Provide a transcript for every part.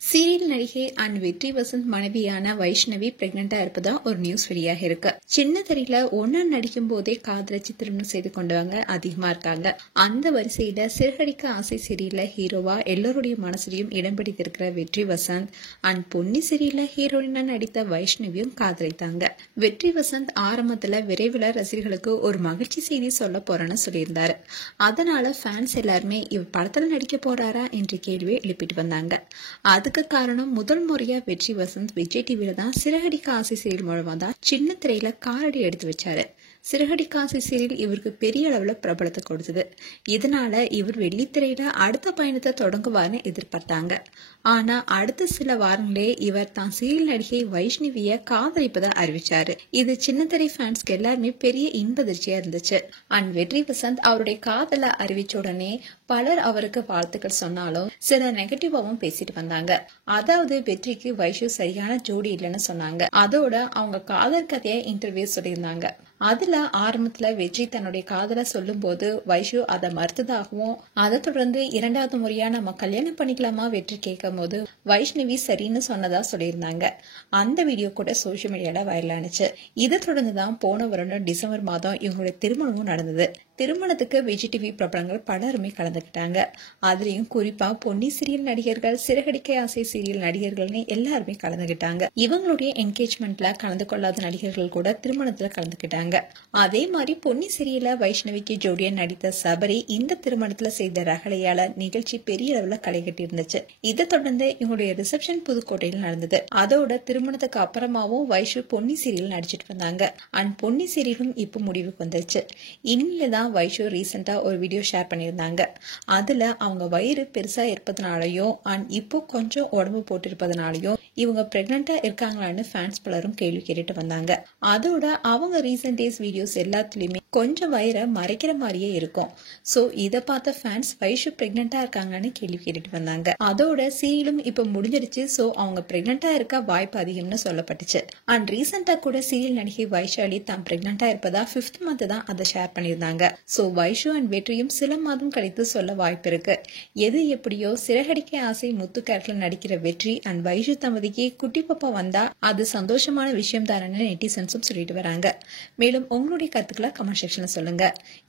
Serial நடிகை and வெற்றி வசந்த் மனைவியான வைஷ்ணவி பிரெக்னெண்டா இருப்பதா ஒரு நியூஸ் வெளியாக இருக்கு. சின்ன திரையில ஒன்னா நடிக்கும் போதே காதலிச்சு திருமணம் செய்து கொண்டவங்க அதிகமா இருக்காங்க. அந்த வரிசையில சிறகடிக்க ஆசை சீரியல்ல ஹீரோவா எல்லோருடைய மனசுலையும் இடம் பிடித்திருக்கிற வெற்றி வசந்த் அண்ட் பொன்னி சீரியல்ல ஹீரோயினா நடித்த வைஷ்ணவியும் காதலித்தாங்க. வெற்றி வசந்த் ஆரம்பத்துல விரைவில் ரசிகர்களுக்கு ஒரு மகிழ்ச்சி செய்தி சொல்ல போறேன்னு சொல்லியிருந்தாரு. அதனால ஃபேன்ஸ் எல்லாருமே இவ் படத்துல நடிக்க போறாரா என்ற கேள்வியை எழுப்பிட்டு வந்தாங்க. அதுக்கு காரணம் முதல் முறையா வெற்றி வசந்த் விஜய் டிவில தான் சிறகடிக்க ஆசை சீரியல் மூலமா தான் சின்ன திரையில காலடி எடுத்து வச்சாரு. சிறகடிக்க ஆசை சீரியல் இவருக்கு பெரிய அளவுல பிரபலத்தை கொடுத்தது. இதனால இவர் வெள்ளித்திரையில அடுத்த பயணத்தை தொடங்குவார்னு எதிர்பார்த்தாங்க. ஆனா அடுத்த சில வாரங்களே இவர் தான் சீரியல் நடிகை வைஷ்ணவிய காதலிப்பதா அறிவிச்சாரு. இது சின்னத்திரை ஃபேன்ஸ்க்கு எல்லாருமே பெரிய இன்பதிர்ச்சியா இருந்துச்சு. அண்ட் வெற்றி வசந்த் அவருடைய காதலை அறிவிச்ச உடனே பலர் அவருக்கு வாழ்த்துக்கள் சொன்னாலும் சில நெகட்டிவாவும் பேசிட்டு வந்தாங்க. அதாவது வெற்றிக்கு வைஷு சரியான ஜோடி இல்லைன்னு சொன்னாங்க. அதோட அவங்க காதல் கதைய இன்டர்வியூ சொல்லியிருந்தாங்க. அதுல ஆரம்பத்துல வெற்றி தன்னுடைய காதலை சொல்லும் போது வைஷு அதை மறுத்ததாகவும், அதை தொடர்ந்து இரண்டாவது முறையா நம்ம கல்யாணம் பண்ணிக்கலாமா வெற்றி கேட்கும் போது வைஷ்ணவி சரின்னு சொன்னதா சொல்லியிருந்தாங்க. அந்த வீடியோ கூட சோசியல் மீடியால வைரலானுச்சு. இதை தொடர்ந்துதான் போன வருடம் டிசம்பர் மாதம் இவங்களுடைய திருமணமும் நடந்தது. திருமணத்துக்கு விஜய் டிவி பிரபலங்கள் பலருமே கலந்துக்கிட்டாங்க. அதுலயும் குறிப்பா பொன்னி சீரியல் நடிகர்கள், சிறகடிக்க ஆசை சீரியல் நடிகர்கள்னு எல்லாருமே கலந்துகிட்டாங்க. இவங்களுடைய என்கேஜ்மெண்ட்ல கலந்து கொள்ளாத நடிகர்கள் கூட திருமணத்துல கலந்துக்கிட்டாங்க. அதே மாதிரி பொன்னி சீரியல்ல வைஷ்ணவிக்கு ஜோடியா நடித்த சபரி இந்த திருமணத்துல செய்த ரகளையால நிகழ்ச்சி பெரிய அளவுல களை கட்டி இருந்துச்சு. இதை தொடர்ந்து இவங்களுடைய ரிசப்ஷன் புதுக்கோட்டையில் நடந்தது. அதோட திருமணத்துக்கு அப்புறமாவும் வைஷு பொன்னி சீரியல் நடிச்சிட்டு வந்தாங்க. அண்ட் பொன்னி சீரியலும் இப்ப முடிவுக்கு வந்துருச்சு. இன்னிலதான் வைஷு ரீசெண்டா ஒரு வீடியோ ஷேர் பண்ணியிருந்தாங்க. அதுல அவங்க வயிறு பெருசா இருப்பதனாலயும் அண்ட் இப்போ கொஞ்சம் உடம்பு போட்டிருப்பதனாலயும் இவங்க பிரெக்னெண்டா இருக்காங்களான்னு ஃபேன்ஸ் பலரும் கேள்வி கேட்டுட்டு வந்தாங்க. அதோட அவங்க ரீசெண்ட் டேஸ் வீடியோஸ் எல்லாத்துலயுமே கொஞ்சம் வயிறை மறைக்கிற மாதிரியே இருக்கும். சோ இதை பார்த்த ஃபேன்ஸ் வைஷு பிரெக்னெண்டா இருக்காங்கன்னு கேள்வி கேட்டுட்டு வந்தாங்க. அதோட சீரியலும் இப்ப முடிஞ்சிருச்சு. சோ அவங்க பிரெக்னெண்டா இருக்க வாய்ப்பு அதிகம்னு சொல்லப்பட்டுச்சு. அண்ட் ரீசெண்டா கூட சீரியல் நடிகை வைஷாலி தான் பிரெக்னெண்டா இருப்பதா 5th month தான் அதை ஷேர் பண்ணியிருந்தாங்க. சோ வைஷு அண்ட் வெற்றியும் சில மாதம் கழித்து சொல்ல வாய்ப்பு இருக்கு. எது எப்படியோ சிறகடிக்க ஆசை முத்து கேரக்டர்ல நடிக்கிற வெற்றி அண்ட் வைஷு தம்பதிக்கு குட்டி பாப்பா வந்தா அது சந்தோஷமான விஷயம் தானே நெட்டிசன்ஸும் சொல்லிட்டு வராங்க. மேலும் உங்களுடைய கருத்துக்களை கமெண்ட் செக்ஷன்ல சொல்லுங்க.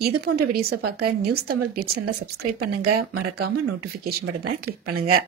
இது போன்ற வீடியோஸை பார்க்க நியூஸ் தமிழ் கிட்ஸ் சப்ஸ்கிரைப் பண்ணுங்க. மறக்காம நோட்டிபிகேஷன் பட்டனை கிளிக் பண்ணுங்க.